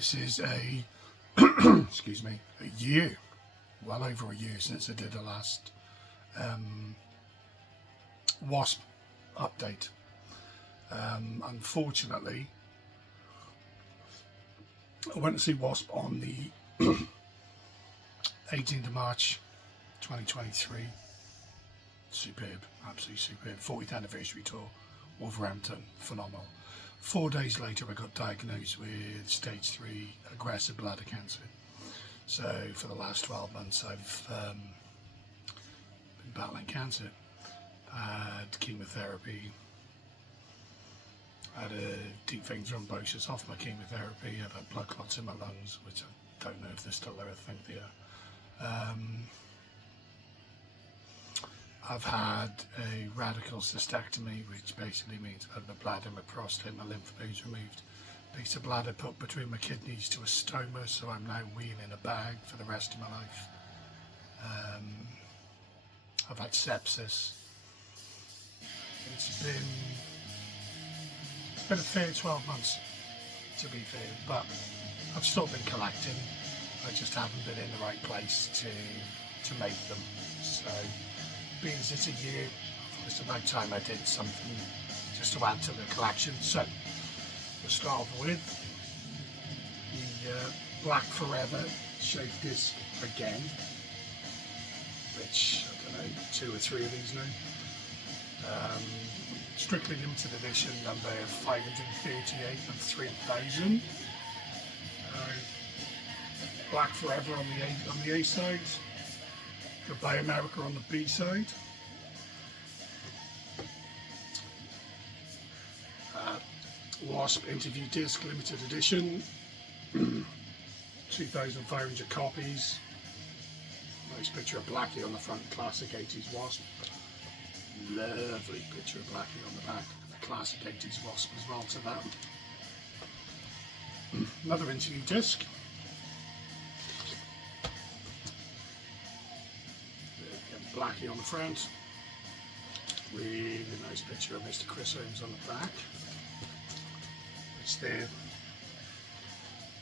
This is a excuse me, a year, well over a year since I did the last WASP update. Unfortunately, I went to see WASP on the 18th of March 2023. Superb, absolutely superb. 40th anniversary tour, Wolverhampton, phenomenal. 4 days later I got diagnosed with stage 3 aggressive bladder cancer. So for the last 12 months I've been battling cancer. I had chemotherapy, I had a deep vein thrombosis off my chemotherapy, I've had blood clots in my lungs, which I don't know if they're still there, I think they are. I've had a radical cystectomy, which basically means I've had my bladder, my prostate, my lymph nodes removed. Piece of bladder put between my kidneys to a stoma, so I'm now weeing in a bag for the rest of my life. I've had sepsis. It's been a fair 12 months, to be fair, but I've still been collecting. I just haven't been in the right place to make them. So, being as it's a year, it's about time I did something just to add to the collection. So, we'll start off with the Black Forever shaped disc again, which, I don't know, 2 or 3 of these now. Strictly limited edition, number 538 of 3000. Black Forever on the A side. Goodbye America on the B side. WASP interview disc limited edition. 2,500 copies. Nice picture of Blackie on the front, classic 80s WASP. Lovely picture of Blackie on the back, a classic 80s WASP as well to that. Another interview disc. Blackie on the front. Really nice picture of Mr. Chris Holmes on the back. It's there.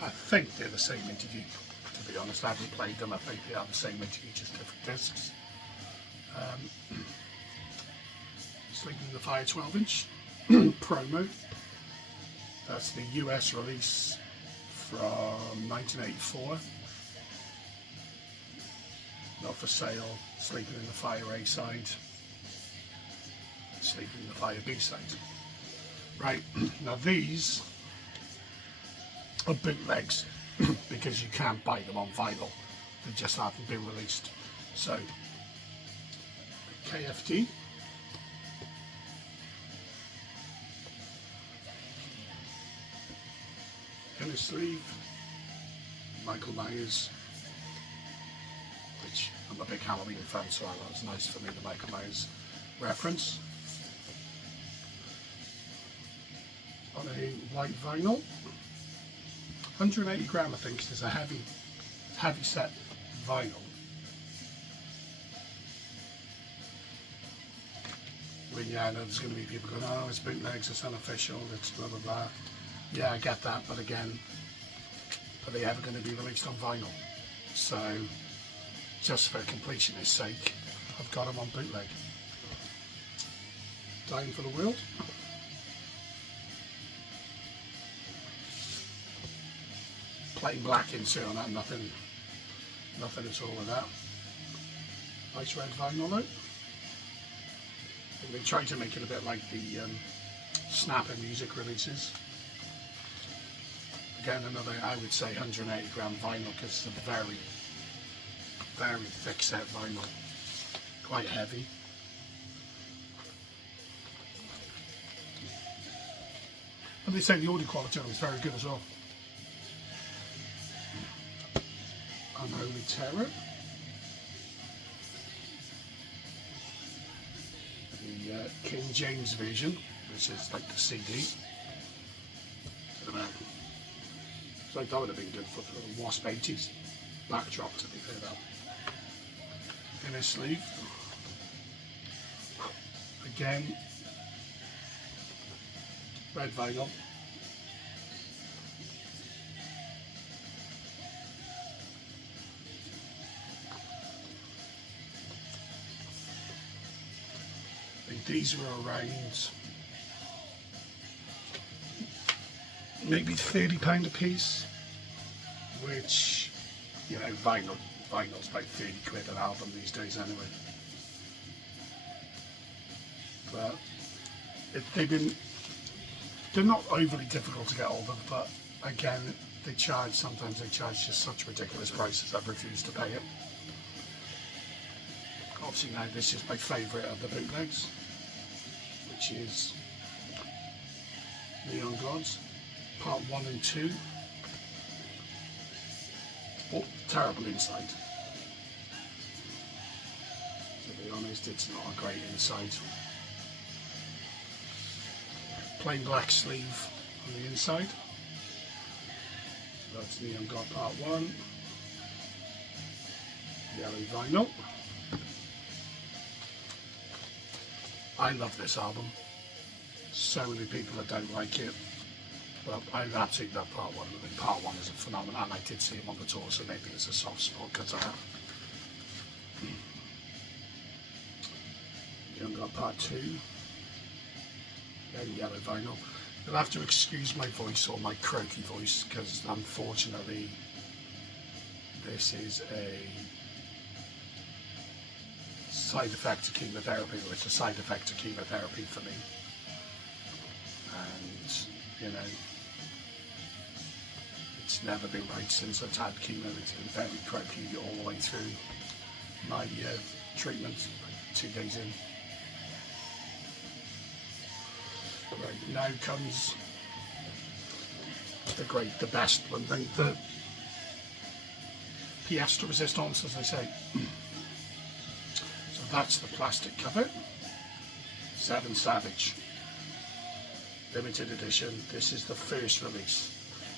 I think they're the same interview, to be honest. I haven't played them. I think they are the same interview, just different discs. Sleeping in the Fire 12-inch promo. That's the US release from 1984. Not for sale. Sleeping in the Fire A side. Sleeping in the Fire B side. Right, now these are bootlegs because you can't buy them on vinyl. They just haven't been released. So, KFT. Inner sleeve, Michael Myers, which I'm a big Halloween fan, so that was nice for me, the Michael Myers reference. On a white vinyl, 180 gram I think, is a heavy set vinyl. Well, yeah, I know there's going to be people going, oh, it's bootlegs, it's unofficial, it's blah blah blah. Yeah, I get that, but again, are they ever going to be released on vinyl? So, just for completionist sake, I've got them on bootleg. Dying for the World. Plain black insert on that, nothing at all with that. Nice red vinyl though. They tried to make it a bit like the Snapper music releases. Again, another, I would say, 180 gram vinyl because it's a very, very thick set vinyl. Quite heavy. And they say the audio quality on it is very good as well. Unholy Terror. The King James version, which is like the CD. So I thought it would have been good for the WASP 80s backdrop, to be fair though. Inner sleeve. Again, red vinyl. These were around maybe £30 a piece, which, you know, vinyl's about 30 quid an album these days anyway. But they're not overly difficult to get hold of, but again, sometimes they charge just such ridiculous prices I've refused to pay it. Obviously now this is my favourite of the bootlegs, which is Neon Gods, part 1 and 2. Oh, terrible inside. To be honest, it's not a great inside. Plain black sleeve on the inside. So that's Neon God part 1. Yellow vinyl. I love this album. So many people that don't like it, but I absolutely love part 1. I mean, part 1 is a phenomenon, and I did see him on the tour, so maybe there's a soft spot because of that. Neon God part 2. Yellow vinyl. You'll have to excuse my voice or my croaky voice because unfortunately this is a side effect to chemotherapy, or it's a side effect to chemotherapy for me. And, you know, it's never been right since I've had chemo. It's been very croaky all the way through my treatment, like 2 days in. Right, now comes the best one, the pièce de résistance, as I say. So that's the plastic cover. 7 Savage, limited edition. This is the first release.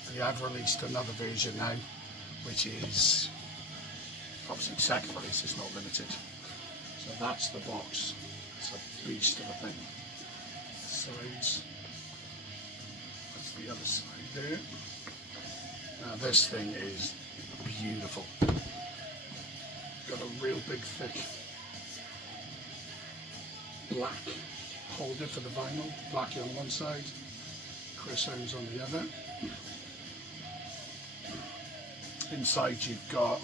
And you have released another version now, which is obviously the second release. It's not limited. So that's the box. It's a beast of a thing. Sides. That's the other side there. Now this thing is beautiful. Got a real big thick black holder for the vinyl, blacky on one side, chromosomes on the other. Inside you've got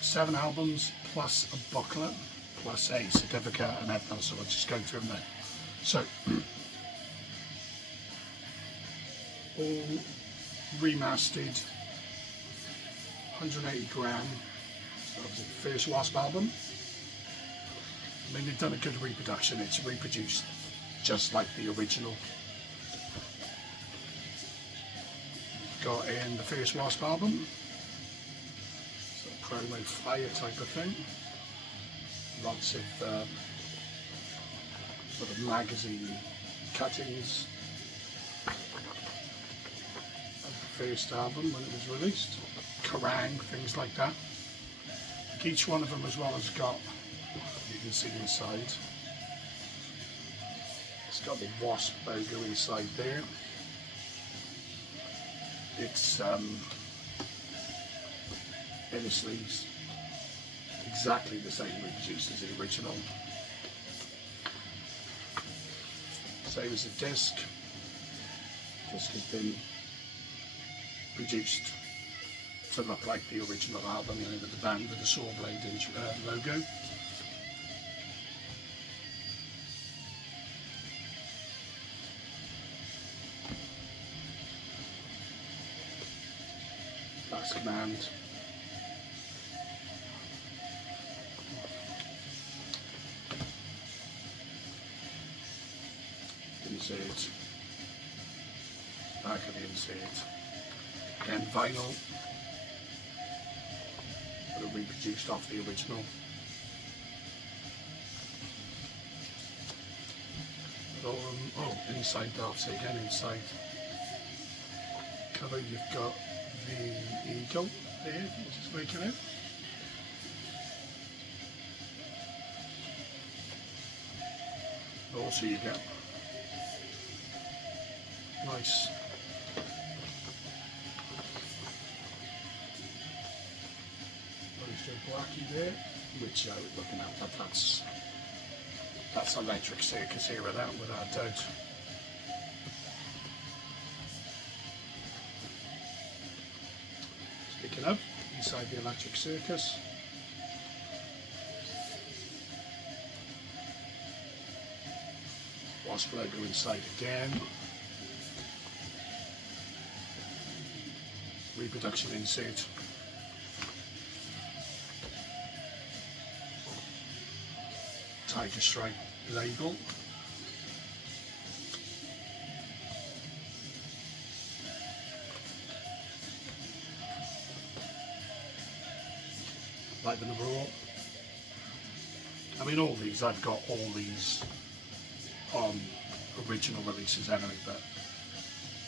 7 albums plus a booklet, plus a certificate and everything, so I'll just go through them now. So, all remastered, 180 gram, so obviously the first W.A.S.P album. I mean, they've done a good reproduction, it's reproduced just like the original. Got in the first W.A.S.P album, so promo flyer type of thing. Lots of sort of magazine cuttings of the first album when it was released, Kerrang, things like that. Each one of them as well has got, you can see inside, it's got the W.A.S.P logo inside there. It's inner sleeves, exactly the same reproduced as the original. Same as the disc. Disc has been produced to look like the original album, you know, with the band with the saw blade logo. That's Command. Insert, back of the insert, again vinyl, sort of reproduced off the original. Inside that, so again inside cover you've got the eagle there, which is working out. Also you get nice blackie there, which looking at that's That's Electric Circus here without a doubt. Speaking of, inside the Electric Circus, WASP logo inside again. Reproduction insert. Tiger Stripe label. Like the number one. I mean, all these, I've got all these on original releases anyway, but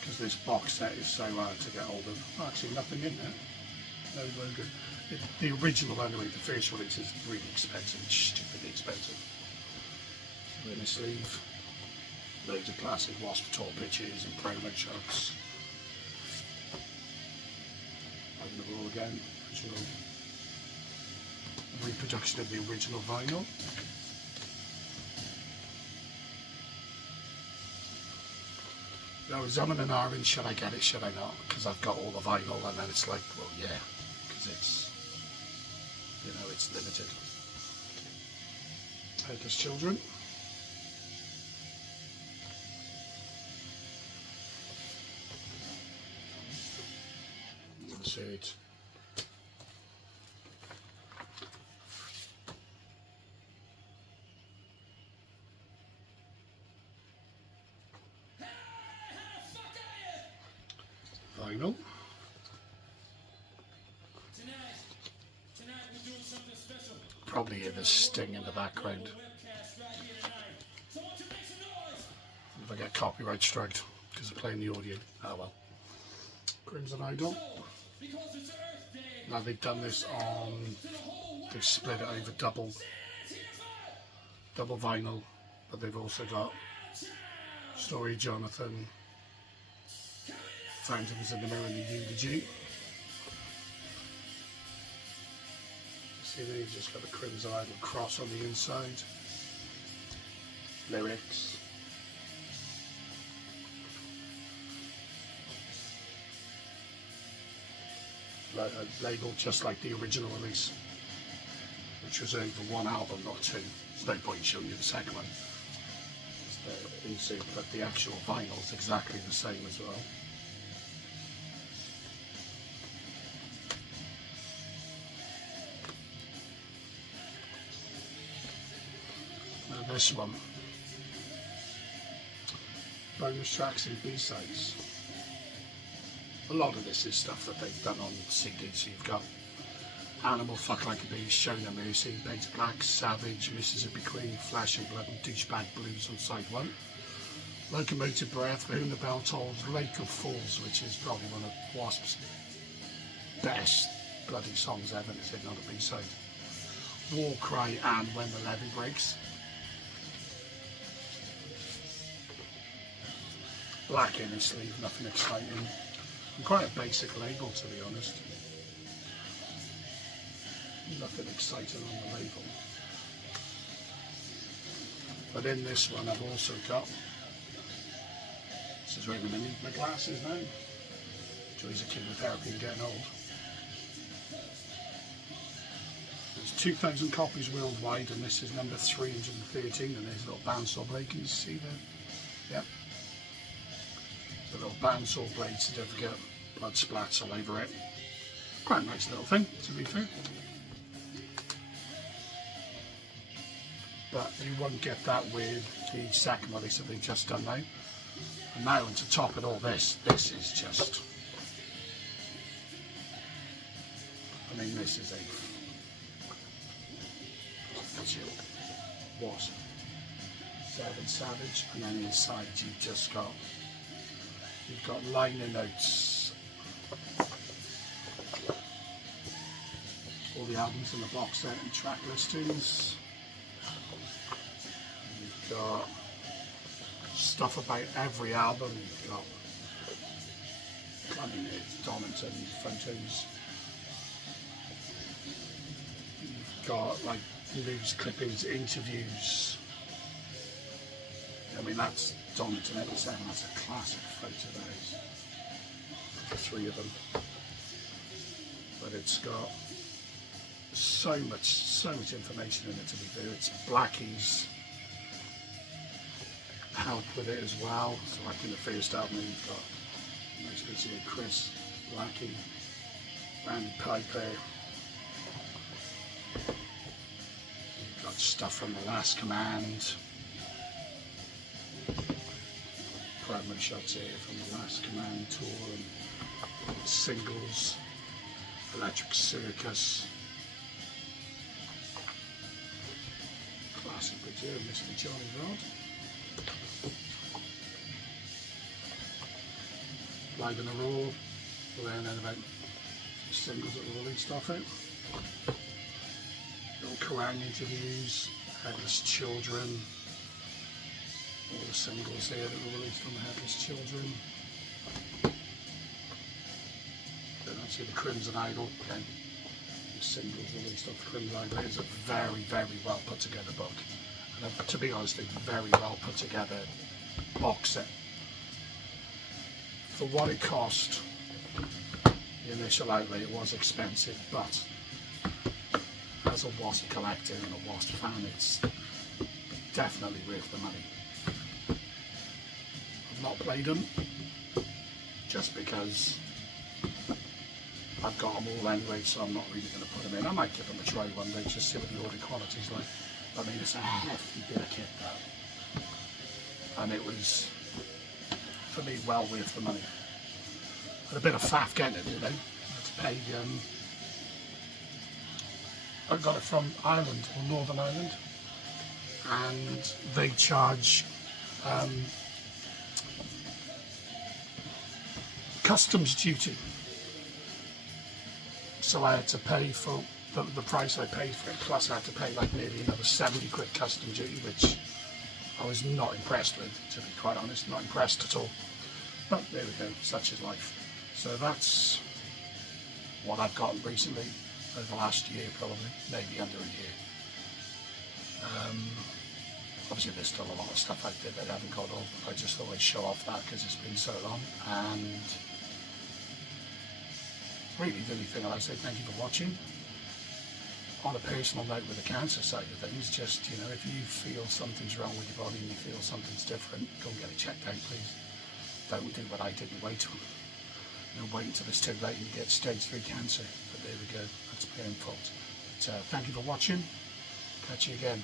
because this box set is so hard to get hold of. Actually, nothing in there. No logo. The original anyway, the first release is really expensive. It's stupidly expensive. In the sleeve, loads of classic WASP tour pictures and promo shots. Open the roll again. Original reproduction of the original vinyl. I was umming and ahhing, should I get it, should I not? Because I've got all the vinyl, and then it's like, well, yeah, because it's, you know, it's limited. Headless Children. Insert. Vinyl. Probably hear the Sting in the background. If I get copyright striked because I'm playing the audio. Oh well. Crimson Idol. Now they've done this on, they've split it over double vinyl, but they've also got Story Jonathan, Fountains in the Mirror and the Eulogy. See there, you've just got the Crimson Idol cross on the inside. Lyrics. Labelled just like the original release, which was over one album, not two. There's no point in showing you the second one. It's the insert, but the actual vinyl is exactly the same as well. Now this one, bonus tracks and B-sides. A lot of this is stuff that they've done on CD, so you've got Animal, Fuck Like a Beast, Show No Mercy, Beta Black, Savage, Mississippi Queen, Flesh and Blood and Douchebag Blues on side one. Locomotive Breath, For Whom the Bell Tolls, Lake of Fools, which is probably one of W.A.S.P's best bloody songs ever, is it not a B-side. War Cry and When the Levee Breaks. Black in his sleeve, nothing exciting. And quite a basic label, to be honest. Nothing exciting on the label. But in this one I've also got, this is where I'm going to need my glasses now. Joys of chemotherapy and getting old. There's 2,000 copies worldwide, and this is number 313, and there's a little bandsaw blade, can you see there? Yep. A little bandsaw blade certificate, blood splats all over it. Quite a nice little thing, to be fair. But you won't get that with the second release that they've just done now. And now, and to top it all, this is just, I mean, this is that's your WASP 7 Savage, and then inside you've got liner notes, all the albums in the box set and track listings. You've got stuff about every album. You've got, I mean, Donington photos. You've got like news clippings, interviews, I mean, that's Donington 87, that's a classic photo, that is. The three of them. But it's got so much information in it, to be fair. It's Blackie's help with it as well. So like in the first album, you've got nice bits here, Chris, Blackie, Randy Piper. You've got stuff from The Last Command. Promo shots here from The Last Command tour and singles, Electric Circus. Classic picture of Mr. Johnny Rod. Live in a Raw, and then about singles that were released off it. Little Kerrang interviews, Headless Children, all the singles here that were released on the Headless Children. Then actually the Crimson Idol, again, the singles released off the Crimson Idol. It is a very, very well put together book. And to be honest, a very well put together box set. For what it cost, the initial outlay, it was expensive, but as a W.A.S.P collector and a W.A.S.P fan, it's definitely worth the money. I've not played them, just because I've got them all anyway, so I'm not really going to put them in. I might give them a try one day, just see what the audio quality's like. I mean, it's a hefty bit of kit though, and it was, for me, well worth the money. And a bit of faff getting it, you know. To pay, I got it from Ireland, or Northern Ireland, and they charge customs duty. So I had to pay for the price I paid for it, plus I had to pay like nearly another 70 quid custom duty, which I was not impressed with, to be quite honest, not impressed at all. But there we go, such is life. So that's what I've gotten recently, over the last year probably, maybe under a year. Obviously there's still a lot of stuff out there that I haven't got all. I just thought I'd show off that because it's been so long. And really the only thing I'd say, thank you for watching. On a personal note with the cancer side of things, just, you know, if you feel something's wrong with your body and you feel something's different, go and get it checked out, please. Don't do what I did and wait until it's too late and you get stage 3 cancer. But there we go, that's my own fault. But thank you for watching. Catch you again.